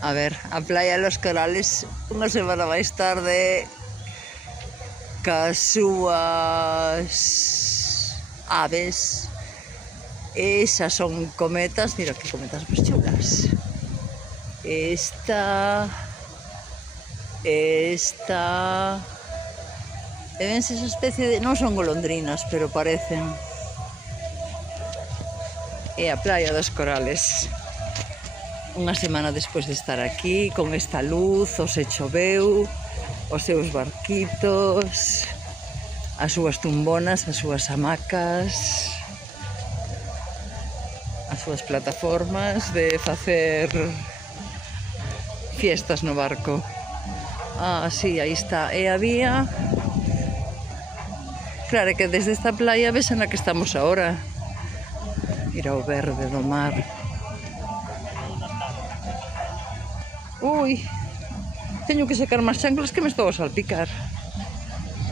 A ver, a Playa de los Corales unha semana máis tarde cas súas aves. Esas son cometas, mira que cometas máis chulas. Esta e vense esa especie de... non son golondrinas, pero parecen. E a Playa dos Corales. Unha semana despois de estar aquí, con esta luz, os choveu, os seus barquitos, as súas tumbonas, as súas hamacas, as súas plataformas de facer fiestas no barco. Ah, sí, aí está. E había... Claro que desde esta playa ves na que estamos ahora. Mira o verde do mar. Ui, teño que sacar máis chanclas que me estou a salpicar.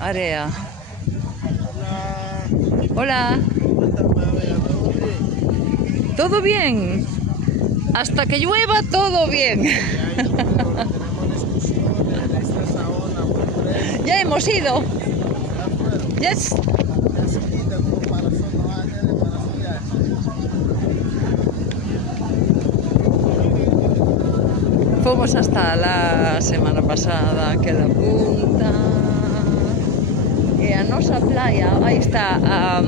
Area. Hola. ¿Todo bien? Hasta que llueva, todo bien. Ya hemos ido. Yes. Fomos hasta la semana pasada, aquela punta. E a nosa playa, aí está a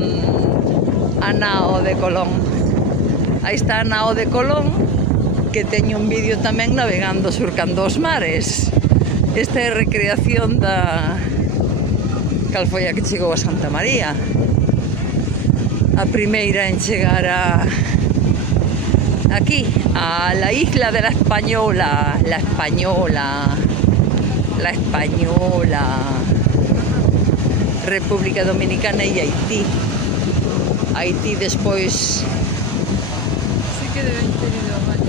nao de Colón. Aí está a nao de Colón, que teño un vídeo tamén navegando, surcando os mares. Esta é a recreación da... cal foi a que chegou a Santa María. A primeira en chegar aquí, a la isla de la Española, la Española, República Dominicana e Haití. Haití despois... Sí que deben ter ido a baño.